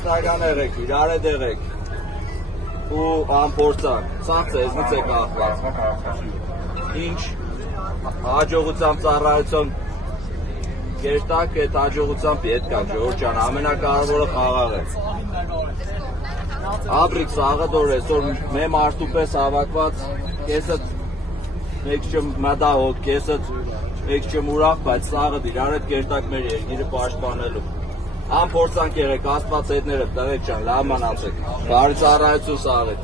Մասնական եղեք, իրար հետ եղեք ու անփորձան, սաղ ձեզնից է կախված, ինչ հաջողությամբ ծառայություն կերտակ այդ հաջողությամբ ետ կա, Ժորժ ջան, ամենակարևորը խաղաղ է։ Աբրիկ սաղը դոր այսօր մե մարդու պես հավաքված, կեսըտ մեկ չմ մադահոտ, կեսըտ մեկ չմ ուրախ, բայց սաղը իրար հետ կերտակ մեր երկիրը պաշտպանելու։ Անփորձանք եղեք, Աստված հետները, տղեկ ջան, լավ մնացեք, բարի ծառայություն սաղ հետ։